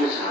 Jesus.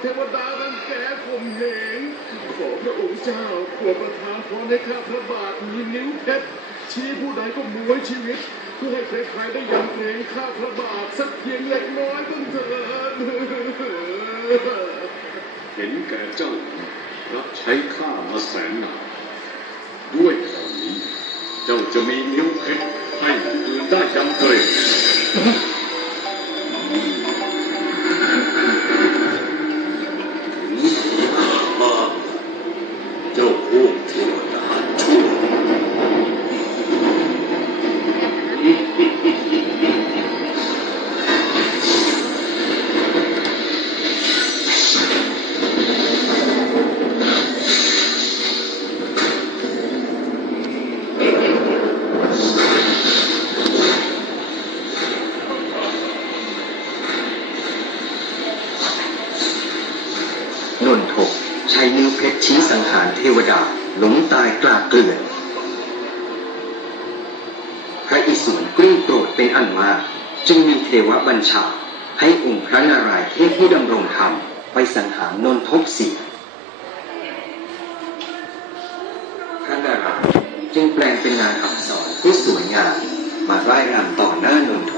เทวดารังแก่ผมเหงขอพระองค์เจ้าโปรดประทานพรในข้าพระบาทมีนิ้วเพชรชี้ผู้ใดก็มวยชีวิต เพื่อให้ใครๆได้ยำเกรงข้าพระบาทสักเพียงเล็กน้อยต้นเถิดเห็นแก่เจ้ารับใช้ข้ามาแสนนานด้วยคราวนี้ เจ้าจะมีนิ้วเพชรให้ผู้อื่นได้ยำเกรง เพชรชี้สังหารเทวดาหลงตายกลาเกลื่อนพระอิศวรกลิ้งโกรธเป็นอันมากจึงมีเทวบัญชา ให้องค์พระนารายณ์เทพผู้ดำรงธรรมไปสังหารนนทบเสียพระนารายณ์จึงแปลงเป็นงานอักษรที่สวยงามมาไล่รำต่อหน้านนท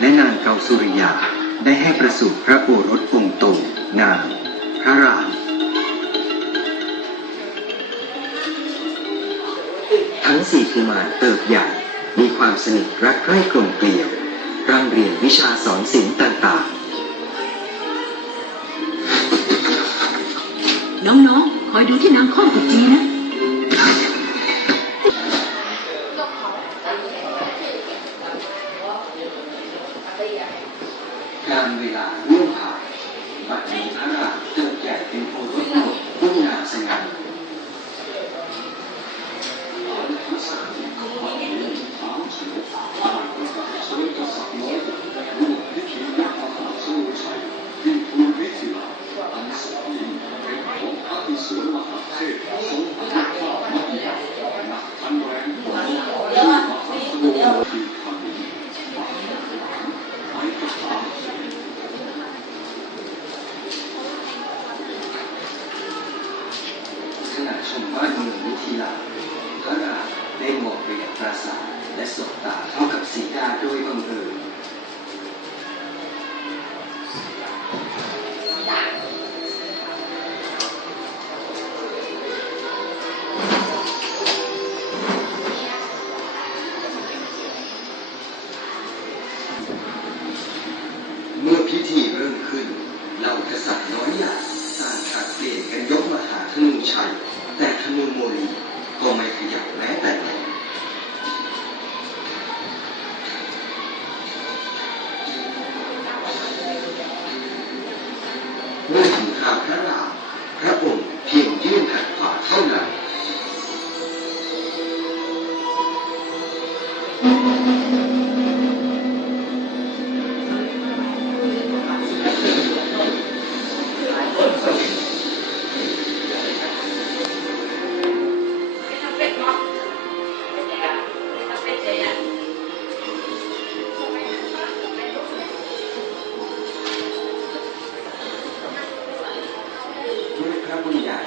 และนางเกาสุริยา ได้ให้ประสูติพระโอรสองค์โต นามพระรามทั้งสี่กุมารเติบใหญ่ มีความสนิทรักใคร่กลมเกลียวร่ำเรียนวิชาสอนศิลป์ต่างๆ น้องๆ คอยดูที่นางข้อกุจีนะ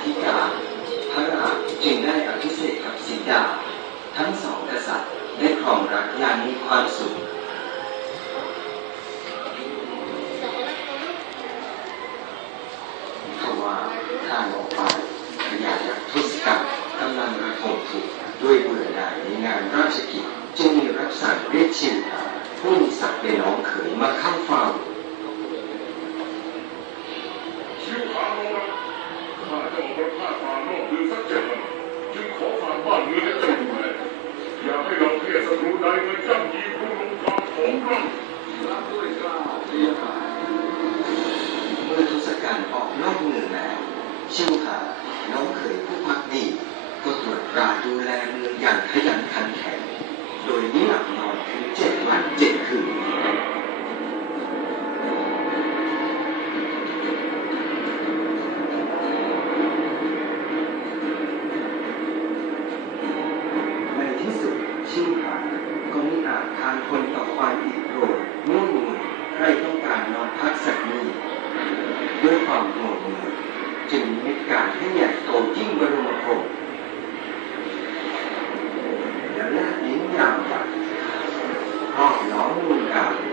ธิการพระรามจึงได้อภิเษกกับสีดา ทั้งสองกษัตริย์ได้ครองรักอย่างมีความสุขทว่าทางออกไปพญายักษ์ทศกัณฐ์กำลังระทมทุกด้วยเบื่อหน่ายในงานราชกิจจึงมีรับสั่งเรียกชินหาผู้มีศักดิ์เป็นน้องเขยมาเข้าเฝ้า จึงขอฝากบ้านเมืองให้เจ้าดูแลอย่าให้เราเพศศัตรูใดมาย่ำยีกรุงลงกรของเรารับด้วยกล้าเรียกเมื่อทศกัณฐ์ออกนอกเมืองแล้วชิวหาน้องเขยผู้พักดีก็ตรวจตราดูแลเมืองอย่างขยันขันแข็งโดยไม่หลับนอนถึงเจ็ดวันเจ็ดคืน รอ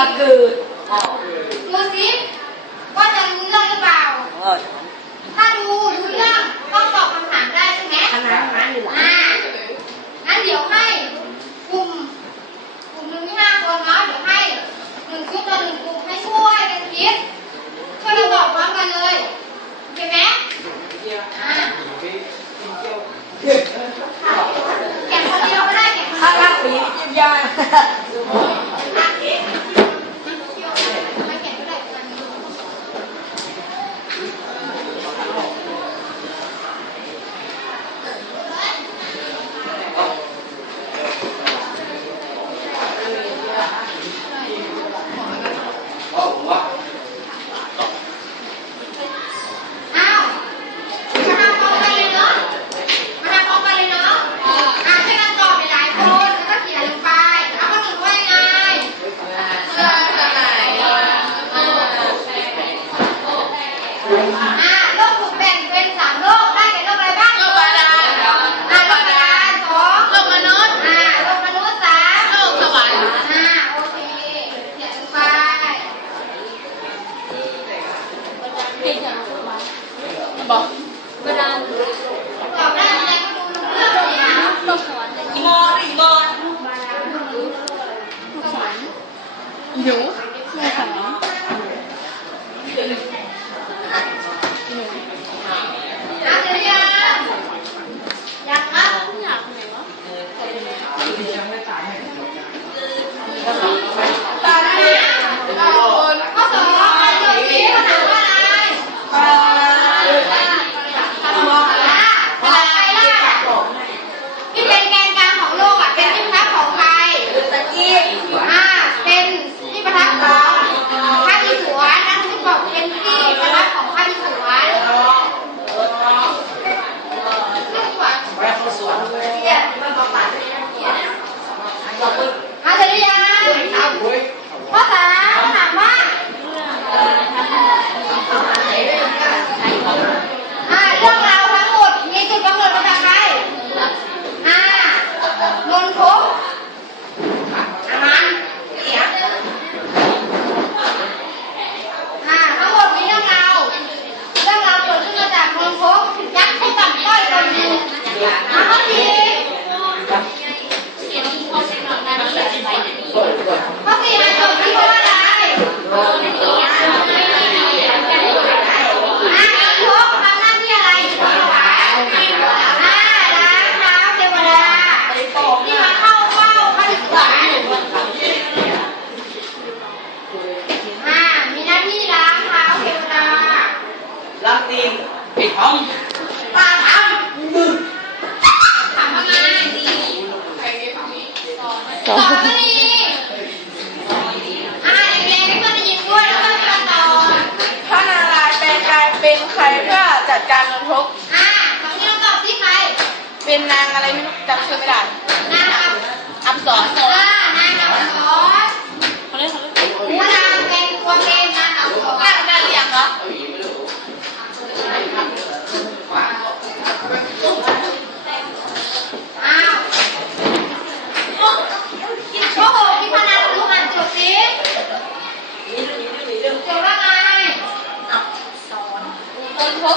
บักเกิดดูสิว่าจะรู้เรื่องหรือเปล่า ถ้าดูรู้เรื่องต้องตอบคำถามได้ใช่ไหมคำถามนั้นหรืออ่างั้นเดี๋ยวให้กลุ่มกลุ่มหนึ่งที่ห้าคนเนาะเดี๋ยวให้หนึ่งชุดต่อหนึ่งกลุ่มให้ช่วยกันคิดช่วยกันตอบพร้อมกันเลยเห็นไหมอ่าแข่งคนเดียวก็ได้แข่งคนเดียว Hãy subscribe Yeah. 有麦当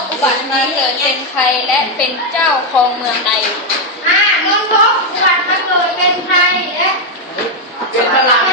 อุบัติมาเกิดเป็นใครและเป็นเจ้าของเมืองใดอ่าน้องนกอุบัติมาเกิดเป็นใครและเป็นพลัง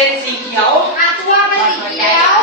เป็นสีเขียว อาตัวเป็นสีเขียว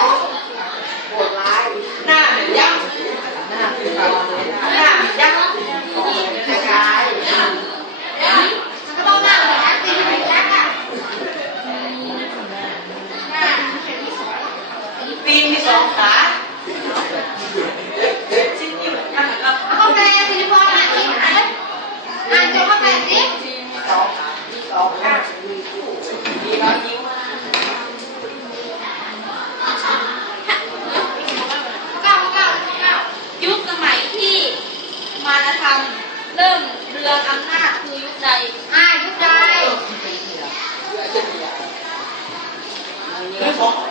beautiful.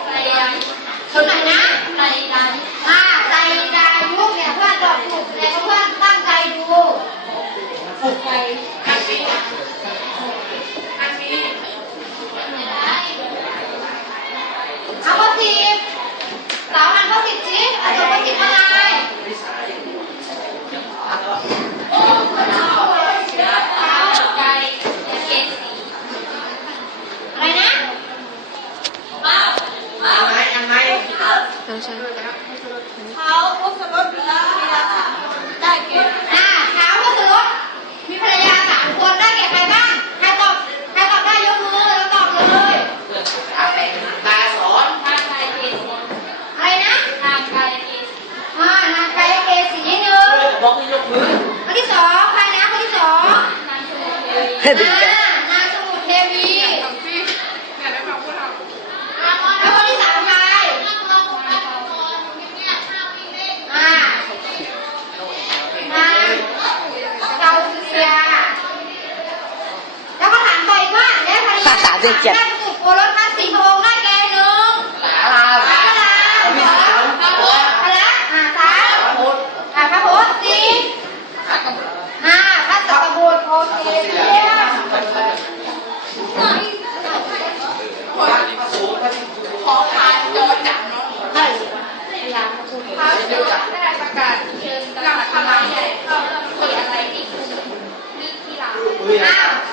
ดีนะมสมุทเทวีแล้วคนที่สามใครมามาเกาเซียแล้วก็ถามต่ออีกว่าได้ภาษาเจ็ด Yeah.